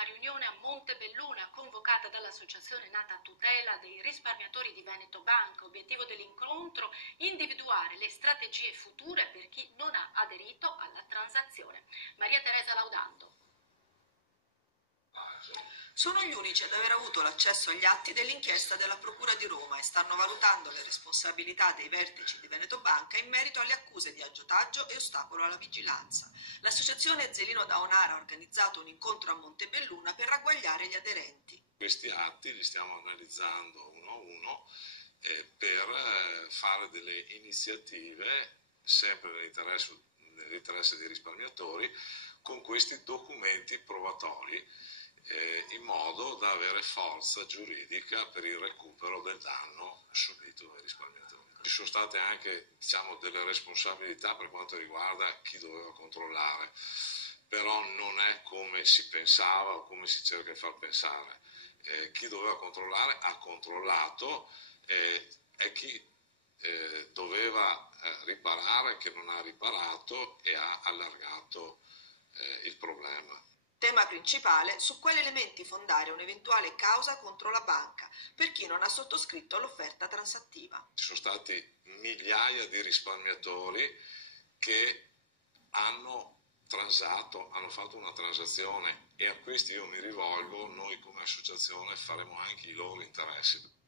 una riunione a Montebelluna convocata dall'associazione nata a tutela dei risparmiatori di Veneto Banca. Obiettivo dell'incontro: individuare le strategie future per chi non ha aderito alla transazione. Maria Teresa Laudando. Sono gli unici ad aver avuto l'accesso agli atti dell'inchiesta della Procura di Roma e stanno valutando le responsabilità dei vertici di Veneto Banca in merito alle accuse di aggiotaggio e ostacolo alla vigilanza. L'associazione Zelino da Onara ha organizzato un incontro a Montebelluna per ragguagliare gli aderenti. Questi atti li stiamo analizzando uno a uno per fare delle iniziative sempre nell'interesse dei risparmiatori con questi documenti probatori, in modo da avere forza giuridica per il recupero del danno subito dai risparmiatori. Ci sono state anche delle responsabilità per quanto riguarda chi doveva controllare, però non è come si pensava o come si cerca di far pensare. Chi doveva controllare ha controllato, è chi doveva riparare che non ha riparato e ha allargato il problema. Tema principale: su quali elementi fondare un'eventuale causa contro la banca per chi non ha sottoscritto l'offerta transattiva. Ci sono stati migliaia di risparmiatori che hanno transato, hanno fatto una transazione, e a questi io mi rivolgo. Noi come associazione faremo anche i loro interessi.